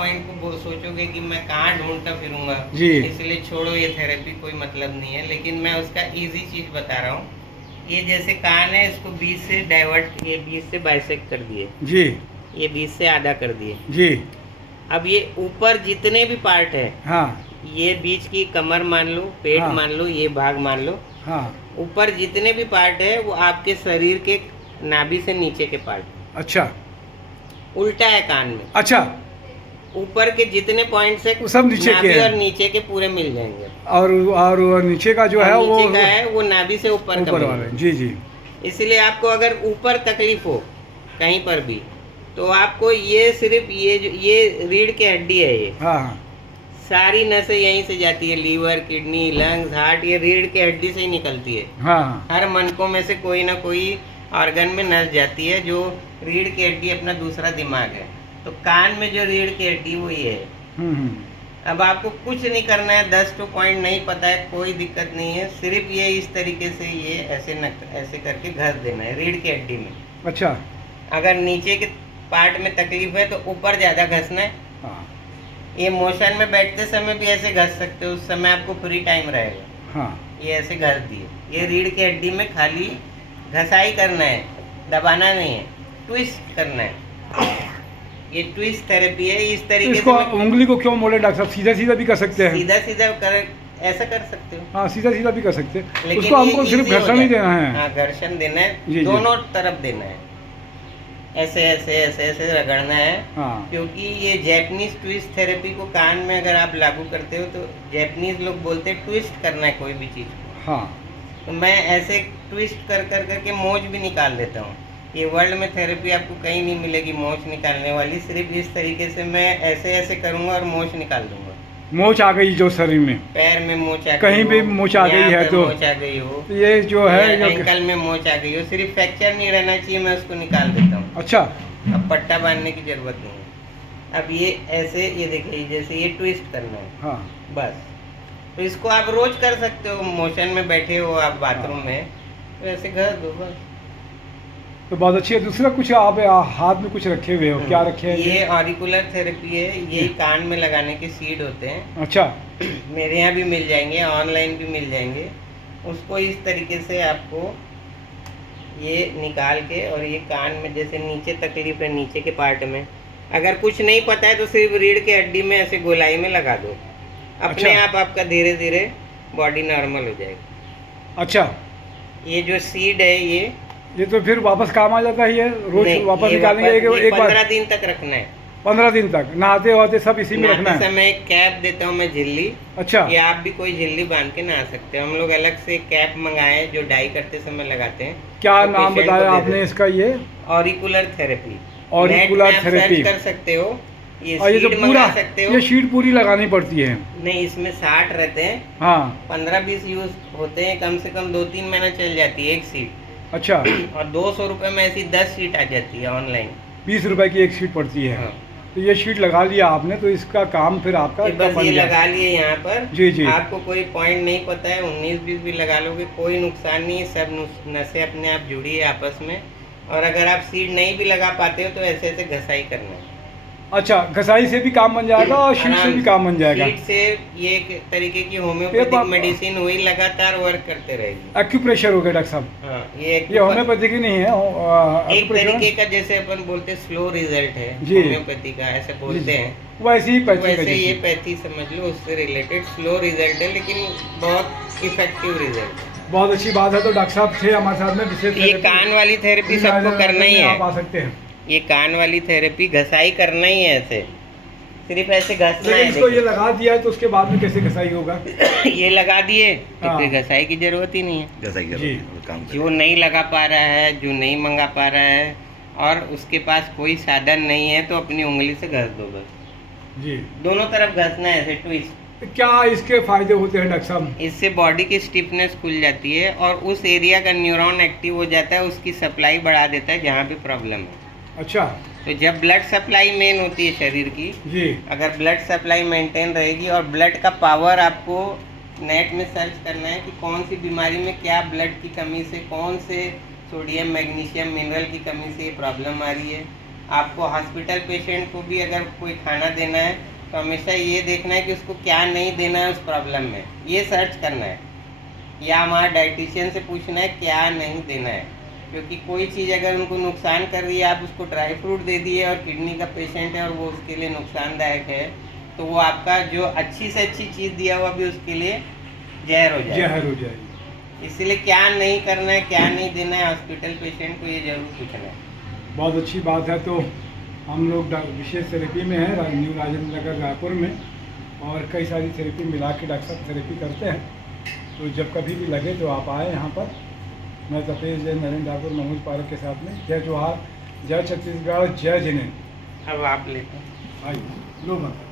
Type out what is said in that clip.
Point को सोचोगे कि मैं कहाँ ढूंढता फिरूंगा जी। इसलिए छोड़ो ये थेरेपी, कोई मतलब नहीं है। लेकिन मैं उसका इजी चीज बता रहा हूँ। ये जैसे कान है, इसको बीच से डाइवर्ट, ये बीच से बाइसेक्ट कर दिए, जी। ये बीच से आधा कर दिए। जी। अब ये ऊपर जितने भी पार्ट है, हाँ। ये बीच की कमर मान लो, पेट हाँ। मान लो, ये भाग मान लो, हाँ। ऊपर जितने भी पार्ट है वो आपके शरीर के नाभि से नीचे के पार्ट। अच्छा। उल्टा है कान में। अच्छा। ऊपर के जितने पॉइंट्स है वो सब नीचे के नाभि हैं। और नीचे के पूरे मिल जाएंगे। और नीचे का जो और है वो नीचे का है वो नाभि से ऊपर का ऊपर मिलेगा। वाला। जी जी। इसलिए आपको अगर ऊपर तकलीफ हो कहीं पर भी, तो आपको ये सिर्फ ये रीढ़ की हड्डी है, ये हाँ हाँ। सारी नसें यहीं से जाती है, लीवर, किडनी, लंग्स, हार्ट, ये रीढ़ की हड्डी से ही निकलती है। हाँ हाँ। हर मनकों में से कोई ना कोई ऑर्गन में नस जाती है, जो रीढ़ की हड्डी अपना दूसरा दिमाग है। तो कान में जो रीढ़ की हड्डी वो ये है। हम्म। अब आपको कुछ नहीं करना है, 10 टू पॉइंट नहीं पता है, कोई दिक्कत नहीं है। सिर्फ ये इस तरीके से ये ऐसे करके घस देना है रीढ़ की हड्डी में। अच्छा। अगर नीचे के पार्ट में तकलीफ है तो ऊपर ज़्यादा घसना है। हाँ ये मोशन में बैठते समय भी ऐसे घस सकते हो, उस समय आपको फ्री टाइम रहेगा। हाँ। ये ऐसे घस दिए, ये रीढ़ की हड्डी में खाली घसाई करना है, दबाना नहीं है, ट्विस्ट करना है। ये ट्विस्ट थेरेपी है। इस तो तरीके इसको से उंगली को क्यों मोड़े डॉक्टर साहब? सीधा सीधा भी कर सकते हैं। सीधा सीधा कर, ऐसा कर सकते हो। हाँ, सीधा सीधा भी कर सकते हैं। लेकिन उसको हमको ये सिर्फ easy हो घर्षण ही जाए। देना है। हाँ, घर्षण देना है, जी, जी। दोनों तरफ देना है, ऐसे ऐसे ऐसे ऐसे रगड़ना है। हाँ। क्योंकि ये जैपनीज ट्विस्ट थेरेपी को कान में अगर आप लागू करते हो तो जैपनीज लोग बोलते हैं ट्विस्ट करना है कोई भी चीज़ को। हाँ। तो मैं ऐसे ट्विस्ट कर कर करके मोच भी निकाल देता हूँ। ये वर्ल्ड में थेरेपी आपको कहीं नहीं मिलेगी मोच निकालने वाली। सिर्फ इस तरीके से मैं ऐसे ऐसे करूँगा और मोच निकाल दूंगा। मोच आ गई जो शरीर में, पैर में मोच आ गई कहीं हो, भी मोच आ गई यहाँ है पे तो मोच आ गई हो, ये जो है या जो एंकल में मोच आ गई हो, सिर्फ फ्रैक्चर नहीं रहना चाहिए, मैं उसको निकाल देता हूँ। अच्छा। अब पट्टा बांधने की जरूरत नहीं है। अब ये ऐसे, ये देखिए जैसे ये ट्विस्ट करना है, हाँ। बस। तो इसको आप रोज कर सकते हो, मोशन में बैठे हो आप बाथरूम में, तो ऐसे घर दो बस। तो बहुत अच्छी है। दूसरा कुछ आप हाथ में कुछ रखे हुए हो, क्या रखे हैं? ये ऑरिकुलर थेरेपी है, ये कान में लगाने के सीड होते हैं। अच्छा। मेरे यहाँ भी मिल जाएंगे, ऑनलाइन भी मिल जाएंगे। उसको इस तरीके से आपको ये निकाल के, और ये कान में जैसे नीचे तकलीफ है नीचे के पार्ट में, अगर कुछ नहीं पता है तो सिर्फ रीढ़ की हड्डी में ऐसे गोलाई में लगा दो, अपने अच्छा। आप आपका धीरे धीरे बॉडी नॉर्मल हो जाएगी। अच्छा। ये जो सीड है ये तो फिर वापस काम आ जाता है? ये रोज नहीं, वापस ये निकालेंगे एक बार? 15 दिन तक रखना है। 15 दिन तक नहाते वहाते सब इसी में रखना नहाते है? समय एक कैप देता हूँ मैं, झिल्ली। अच्छा। या आप भी कोई झिल्ली बांध के नहा सकते हो। हम लोग अलग से कैप मंगाए जो डाई करते समय लगाते हैं। क्या तो नाम पेशेंट को बताया दे आपने देते इसका? ये हैं। Auricular therapy. ऑरिकुलर नेट में आप थेरेपी। सर्च कर सकते हो, ये और ये जो सीड पूरा, मंगा सकते हो। ये शीट पूरी लगानी पड़ती है? नहीं, इसमें 60 रहते हैं। हाँ। 15-20 यूज होते हैं, कम से कम 2-3 महीना चल जाती है एक सीट। अच्छा। और 200 रुपये में ऐसी 10 सीट आ जाती है ऑनलाइन। 20 रुपए की एक शीट पड़ती है। हाँ। तो ये शीट लगा लिया आपने, तो इसका काम फिर आपका ये बस बन ये गया। लगा लिए यहाँ पर। जी जी। आपको कोई पॉइंट नहीं पता है, 19-20 भी लगा लोगे कोई नुकसान नहीं है। सब नसें अपने आप जुड़ी है आपस में। और अगर आप सीड नहीं भी लगा पाते हो तो ऐसे ऐसे घसाई करना है। अच्छा, घसाई से भी काम बन जाएगा और शीट से भी काम बन जाएगा? शीट से ये एक तरीके की होम्योपैथिक मेडिसिन हुई, लगातार वर्क करते रहेगी। एक्यूप्रेशर हो गया डॉक्टर साहब? हाँ, ये होम्योपैथिक ही नहीं है, एक तरीके का, जैसे अपन बोलते स्लो रिजल्ट है होम्योपैथी का, ऐसे बोलते हैं। वैसे ही पैथी, वैसे ये पैथी समझ लो, उससे रिलेटेड स्लो रिजल्ट है, लेकिन बहुत इफेक्टिव रिजल्ट है। बहुत अच्छी बात है। तो डॉक्टर साहब थे हमारे साथ में, विशेष ये कान वाली थेरेपी सबको करना ही है। आप आ सकते हैं। ये कान वाली थेरेपी घसाई करना ही है, ऐसे सिर्फ ऐसे घसना है। इसको ये लगा दिया है तो उसके बाद में कैसे घसाई होगा? ये लगा दिए तो हाँ। फिर घसाई की जरूरत ही नहीं है। जैसा कि जी। काम जो नहीं लगा पा रहा है, जो नहीं मंगा पा रहा है और उसके पास कोई साधन नहीं है, तो अपनी उंगली से घस दो बस। जी। दोनों तरफ घसना है ऐसे ट्विस्ट। क्या इसके फायदे होते हैं डॉक्टर साहब? इससे बॉडी की स्टिफनेस खुल जाती है और उस एरिया का न्यूरॉन एक्टिव हो जाता है, उसकी सप्लाई बढ़ा देता है जहाँ पे प्रॉब्लम है। अच्छा। तो जब ब्लड सप्लाई मेन होती है शरीर की, जी। अगर ब्लड सप्लाई मेंटेन रहेगी, और ब्लड का पावर आपको नेट में सर्च करना है कि कौन सी बीमारी में क्या ब्लड की कमी से, कौन से सोडियम मैग्नीशियम मिनरल की कमी से ये प्रॉब्लम आ रही है। आपको हॉस्पिटल पेशेंट को भी अगर कोई खाना देना है तो हमेशा ये देखना है कि उसको क्या नहीं देना है उस प्रॉब्लम में, ये सर्च करना है, या हमारा डाइटिशियन से पूछना है क्या नहीं देना है। क्योंकि कोई चीज़ अगर उनको नुकसान कर रही है, आप उसको ड्राई फ्रूट दे दिए और किडनी का पेशेंट है और वो उसके लिए नुकसानदायक है, तो वो आपका जो अच्छी से अच्छी चीज़ दिया हुआ भी उसके लिए जहर हो जाएगा। जहर हो जाएगी। इसलिए क्या नहीं करना है, क्या नहीं देना है हॉस्पिटल पेशेंट को, ये जरूर पूछना है। बहुत अच्छी बात है। तो हम लोग विशेष थेरेपी में हैं न्यू राजेंद्र नगर रायपुर में, और कई सारी थेरेपी मिला के डॉक्टर साहब थेरेपी करते हैं। तो जब कभी भी लगे तो आप आए यहाँ पर। मैं तपेश जय नरेंद्र ठाकुर मनोज पारक के साथ में। जय जोहार, जय छत्तीसगढ़, जय जिनेन्द्र। अब आप लेते हैं। आइए लो मत।